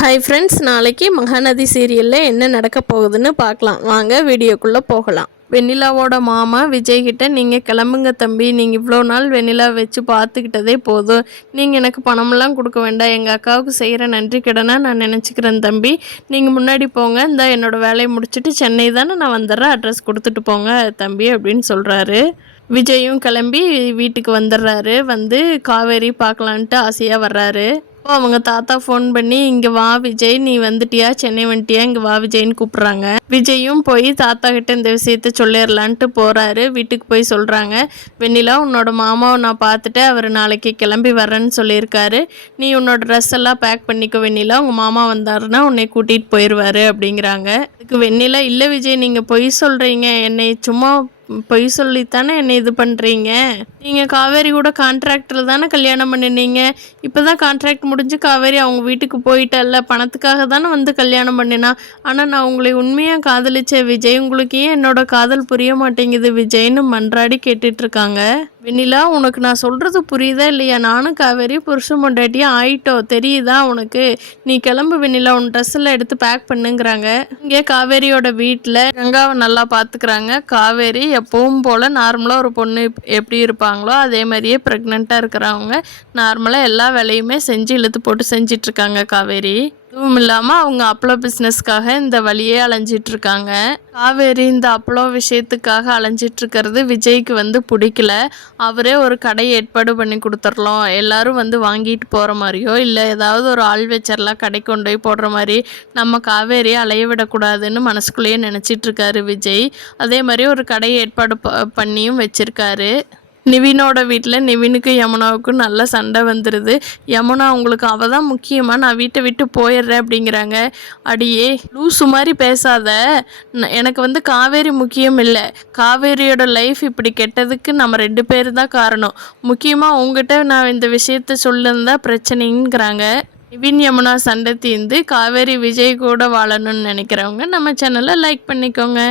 Hi friends, நாளைக்கு மகாநதி சீரியலில் என்ன நடக்க போகுதுன்னு பார்க்கலாம். வாங்க வீடியோக்குள்ளே போகலாம். வெண்ணிலாவோட மாமா விஜய்கிட்ட, நீங்கள் கிளம்புங்க தம்பி, நீங்கள் இவ்வளோ நாள் வெண்ணிலா வச்சு பார்த்துக்கிட்டதே போதும், நீங்கள் எனக்கு பணமெல்லாம் கொடுக்க வேண்டாம், எங்கள் அக்காவுக்கு செய்கிற நன்றி கடனை நான் நினச்சிக்கிறேன் தம்பி, நீங்கள் முன்னாடி போங்க, இந்த என்னோடய வேலையை முடிச்சுட்டு சென்னை தானே நான் வந்துடுறேன், அட்ரஸ் கொடுத்துட்டு போங்க தம்பி அப்படின்னு சொல்கிறாரு. விஜயும் கிளம்பி வீட்டுக்கு வந்துடுறாரு. வந்து காவேரி பார்க்கலான்ட்டு ஆசையாக வர்றாரு. அவங்க தாத்தா ஃபோன் பண்ணி, இங்கே வா விஜய், நீ வந்துட்டியா, சென்னை வந்துட்டியா, இங்கே வா விஜய்னு கூப்பிட்றாங்க. விஜயும் போய் தாத்தா கிட்ட இந்த விஷயத்த சொல்லிடலான்ட்டு போகிறாரு. வீட்டுக்கு போய் சொல்கிறாங்க, வெண்ணிலா உன்னோட மாமாவை நான் பார்த்துட்டு அவர் நாளைக்கு கிளம்பி வரேன்னு சொல்லியிருக்காரு, நீ உன்னோட ட்ரெஸ் எல்லாம் பேக் பண்ணிக்கோ வெண்ணிலா, உங்கள் மாமா வந்தாருன்னா உன்னை கூட்டிகிட்டு போயிடுவார் அப்படிங்கிறாங்க. அதுக்கு வெண்ணிலா, இல்லை விஜய் நீங்கள் பொய் சொல்கிறீங்க, என்னை சும்மா பொய் சொல்லித்தானே என்னை இது பண்ணுறீங்க, நீங்கள் காவேரி கூட கான்ட்ராக்டில் தானே கல்யாணம் பண்ணினீங்க, இப்போ தான் கான்ட்ராக்ட் முடிஞ்சு காவேரி அவங்க வீட்டுக்கு போயிட்டல்ல, பணத்துக்காக தானே வந்து கல்யாணம் பண்ணினா, ஆனால் நான் உங்களை உண்மையாக காதலிச்ச விஜய், உங்களுக்கு ஏன் என்னோட காதல் புரிய மாட்டேங்குது விஜய்னு மன்றாடி கேட்டுட்ருக்காங்க. வெண்ணிலா, உனக்கு நான் சொல்கிறது புரியுதா இல்லையா, நானும் காவேரி புருஷன் பொண்டாட்டியாக ஆயிட்டோம் தெரியுதா உனக்கு, நீ கிளம்பு வெண்ணிலா, உன் ட்ரெஸ்ஸெல்லாம் எடுத்து பேக் பண்ணுங்கிறாங்க. இங்கே காவேரியோட வீட்டில் கங்காவை நல்லா பார்த்துக்கிறாங்க. காவேரி எப்பவும் போல் நார்மலாக ஒரு பொண்ணு எப்படி இருப்பாங்களோ அதே மாதிரியே ப்ரெக்னெண்ட்டாக இருக்கிறவங்க நார்மலாக எல்லா வேலையுமே செஞ்சு இழுத்து போட்டு செஞ்சிட்ருக்காங்க காவேரி. அதுவும் இல்லாமல் அவங்க அப்பளோ பிஸ்னஸ்க்காக இந்த வழியே அலைஞ்சிட்ருக்காங்க. காவேரி இந்த அப்பளோ விஷயத்துக்காக அலைஞ்சிட்ருக்கிறது விஜய்க்கு வந்து பிடிக்கல. அவரே ஒரு கடை ஏற்பாடு பண்ணி கொடுத்துர்லாம், எல்லோரும் வந்து வாங்கிட்டு போகிற மாதிரியோ இல்லை ஏதாவது ஒரு ஆள் வச்சர்லாம் கடை கொண்டு போய் போடுற மாதிரி, நம்ம காவேரியை அலைய விடக்கூடாதுன்னு மனசுக்குள்ளேயே நினச்சிட்ருக்காரு விஜய். அதே மாதிரி ஒரு கடை ஏற்பாடு பண்ணியும் வச்சுருக்காரு. நிவினோட வீட்டில் நிவினுக்கு யமுனாவுக்கும் நல்ல சண்டை வந்துடுது. யமுனா, உங்களுக்கு அவள் தான் முக்கியமாக, நான் வீட்டை விட்டு போயிடுறேன் அப்படிங்கிறாங்க. அடியே லூசு மாதிரி பேசாத, எனக்கு வந்து காவேரி முக்கியம் இல்லை, காவேரியோட லைஃப் இப்படி கெட்டதுக்கு நம்ம 2 பேர் தான் காரணம், முக்கியமாக உங்ககிட்ட நான் இந்த விஷயத்த சொல்லியிருந்தா பிரச்சனைங்கிறாங்க. நிவின் யமுனா சண்டை தீர்ந்து காவேரி விஜய் கூட வாழணும்னு நினைக்கிறவங்க நம்ம சேனலை லைக் பண்ணிக்கோங்க.